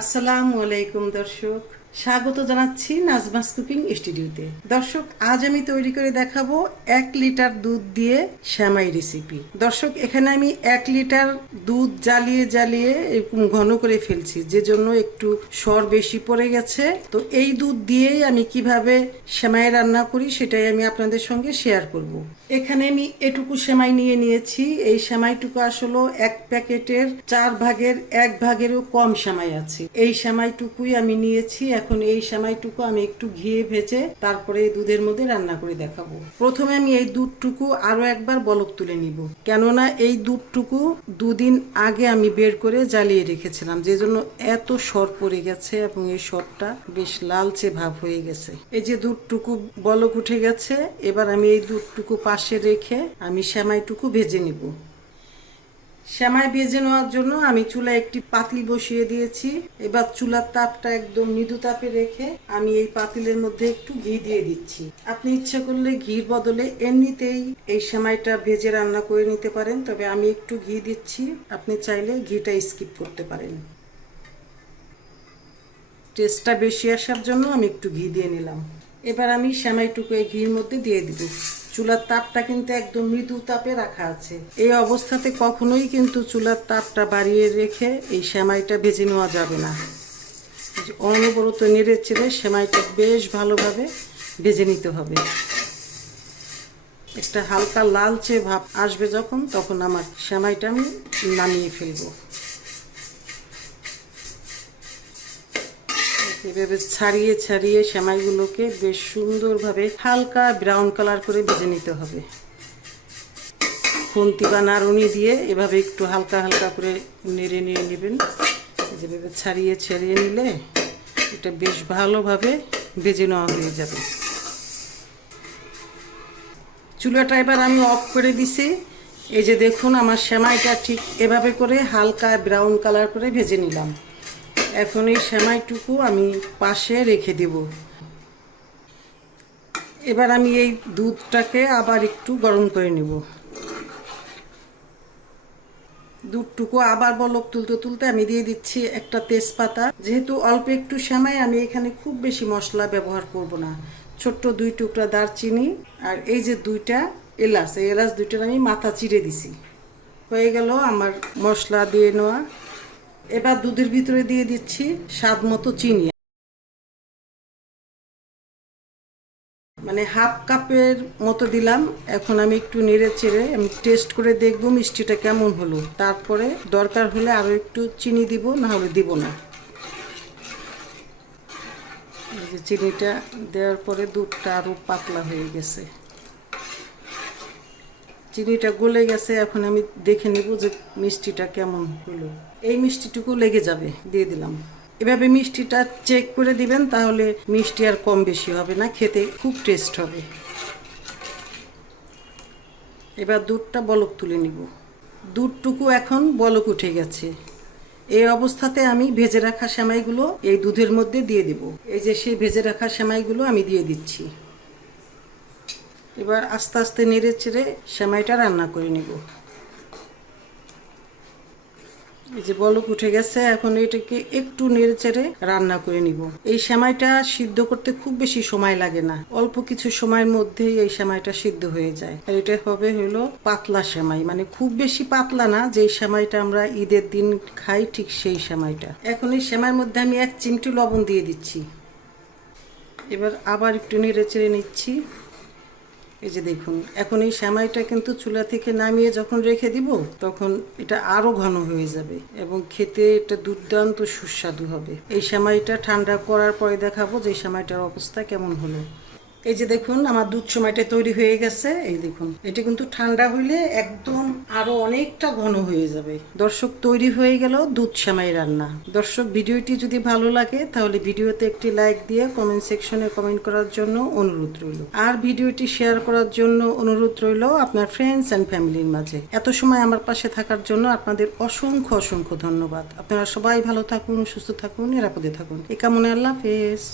আসসালামু আলাইকুম দর্শক, স্বাগত জানাচ্ছি নাজমাস কুকিং স্টুডিওতে। দর্শক, আজ আমি তৈরি করে দেখাবো 1 লিটার দুধ দিয়ে সেমাই রেসিপি। দর্শক, এখানে আমি 1 লিটার দুধ জ্বালিয়ে জ্বালিয়ে এরকম ঘন করে ফেলছি, যে জন্য একটু সর বেশি পড়ে গেছে। তো এই দুধ দিয়েই আমি কিভাবে সেমাই রান্না করি সেটাই আমি আপনাদের সঙ্গে শেয়ার করব। এখানে আমি এটুকু সেমাই নিয়ে নিয়েছি। এই সেমাইটুকু আসলে 1 প্যাকেটের 1/4 ভাগেরও কম সেমাই আছে। এই সেমাইটুকুই আমি নিয়েছি। এখন এই সেমাইটুকু আমি একটু ঘিয়ে ভেজে তারপরে দুধের মধ্যে রান্না করে দেখাবো। প্রথমে আমি এই দুধটুকু আরো একবার বলক তুলে নিব, কেননা এই দুধটুকু দুদিন আগে আমি বের করে জ্বালিয়ে রেখেছিলাম, যে জন্য এত সর পড়ে গেছে এবং এই সরটা বেশ লালচে ভাব হয়ে গেছে। এই যে দুধটুকু বলক উঠে গেছে, এবার আমি এই দুধটুকু পাশে রেখে আমি সেমাইটুকু ভেজে নিব। সেমাই ভেজে নেওয়ার জন্য আমি চুলায় একটি পাতিল বসিয়ে দিয়েছি। এবার চুলার তাপটা একদম মৃদু তাপে রেখে আমি এই পাতিলের মধ্যে একটু ঘি দিয়ে দিচ্ছি। আপনি ইচ্ছা করলে ঘির বদলে এমনিতেই এই সেমাইটা ভেজে রান্না করে নিতে পারেন, তবে আমি একটু ঘি দিচ্ছি। আপনি চাইলে ঘিটা স্কিপ করতে পারেন। টেস্টটা বেশি আসার জন্য আমি একটু ঘি দিয়ে নিলাম। এবার আমি সেমাইটুকু এই ঘির মধ্যে দিয়ে দিব। চুলার তাপটা কিন্তু একদম মৃদু তাপে রাখা আছে। এই অবস্থাতে কখনোই কিন্তু চুলার তাপটা বাড়িয়ে রেখে এই সেমাইটা ভেজে নেওয়া যাবে না। অনবরত নেড়ে চেড়ে সেমাইটা বেশ ভালোভাবে ভেজে নিতে হবে। একটা হালকা লালচে ভাব আসবে যখন, তখন আমার সেমাইটা আমি নামিয়ে ফেলবো। এভাবে ছাড়িয়ে ছাড়িয়ে সেমাইগুলোকে বেশ সুন্দরভাবে হালকা ব্রাউন কালার করে ভেজে নিতে হবে। খুন্তি বা নাড়ুনি দিয়ে এভাবে একটু হালকা হালকা করে নেড়ে নিয়ে নেবেন। যেভাবে ছাড়িয়ে ছাড়িয়ে নিলে এটা বেশ ভালোভাবে ভেজে নেওয়া হয়ে যাবে। চুলাটা এবার আমি অফ করে দিছি। এই যে দেখুন, আমার সেমাইটা ঠিক এভাবে করে হালকা ব্রাউন কালার করে ভেজে নিলাম। এখন এই সেমাইটুকু আমি পাশে রেখে দেব। এবার আমি এই দুধটাকে আবার একটু গরম করে নেব। দুধটুকু আবার বলক তুলতে তুলতে আমি দিয়ে দিচ্ছি একটা তেজপাতা। যেহেতু অল্প একটু সেমাই, আমি এখানে খুব বেশি মশলা ব্যবহার করব না। ছোট্ট 2 টুকরা দারচিনি আর এই যে 2টা এলাচ, এই এলাচ 2টার আমি মাথা চিড়ে দিছি। হয়ে গেল আমার মশলা দিয়ে নেওয়া। এবার দুধের ভিতরে দিয়ে দিচ্ছি স্বাদ মতো চিনি, মানে হাফ কাপের মতো দিলাম। এখন আমি একটু নেড়ে চেড়ে আমি টেস্ট করে দেখব মিষ্টিটা কেমন হলো। তারপরে দরকার হলে আরও একটু চিনি দিব, না হলে দিব না। এই যে চিনিটা দেওয়ার পরে দুধটা আরও পাতলা হয়ে গেছে, চিনিটা গলে গেছে। এখন আমি দেখে নেব যে মিষ্টিটা কেমন হলো। এই মিষ্টিটুকু লেগে যাবে, দিয়ে দিলাম। এভাবে মিষ্টিটা চেক করে দিবেন, তাহলে মিষ্টি আর কম বেশি হবে না, খেতে খুব টেস্ট হবে। এবার দুধটা বলক তুলে নিব। দুধটুকু এখন বলক উঠে গেছে। এই অবস্থাতে আমি ভেজে রাখা সেমাইগুলো এই দুধের মধ্যে দিয়ে দেব। এই যে সেই ভেজে রাখা সেমাইগুলো আমি দিয়ে দিচ্ছি। এবার আস্তে আস্তে নেড়ে চেড়ে সেমাইটা রান্না করে নিব। এই যে বলক উঠে গেছে, এখন এটাকে একটু নেড়ে চেড়ে রান্না করে নিব। এই সেমাইটা সিদ্ধ করতে খুব বেশি সময় লাগে না, অল্প কিছু সময়ের মধ্যেই এই সেমাইটা সিদ্ধ হয়ে যায়। আর এটা হবে হলো পাতলা সেমাই, মানে খুব বেশি পাতলা না, যে সেমাইটা আমরা ঈদের দিন খাই ঠিক সেই সেমাইটা। এখন এই সেমাইয়ের মধ্যে আমি 1 চিমটি লবণ দিয়ে দিচ্ছি। এবার আবার একটু নেড়ে চেড়ে নিচ্ছি। এই যে দেখুন, এখন এই সেমাইটা কিন্তু চুলা থেকে নামিয়ে যখন রেখে দিব, তখন এটা আরো ঘন হয়ে যাবে এবং খেতে এটা দুর্দান্ত সুস্বাদু হবে। এই সেমাইটা ঠান্ডা করার পরে দেখাবো যে সেমাইটার অবস্থা কেমন হলো। এই যে দেখুন, আমার দুধ সেমাইটা তৈরি হয়ে গেছে। এই দেখুন, এটা কিন্তু ঠান্ডা হইলে একদম আরো অনেকটা ঘন হয়ে যাবে। দর্শক, তৈরি হয়ে গেল দুধ সেমাই রান্না। দর্শক, ভিডিওটি যদি ভালো লাগে তাহলে ভিডিওতে একটি লাইক দিয়ে কমেন্ট সেকশনে কমেন্ট করার জন্য অনুরোধ রইল। আর ভিডিওটি শেয়ার করার জন্য অনুরোধ রইল আপনার ফ্রেন্ডস অ্যান্ড ফ্যামিলির মাঝে। এত সময় আমার পাশে থাকার জন্য আপনাদের অসংখ্য অসংখ্য ধন্যবাদ। আপনারা সবাই ভালো থাকুন, সুস্থ থাকুন, নিরাপদে থাকুন। এই কামনায় আল্লাহ হাফেজ।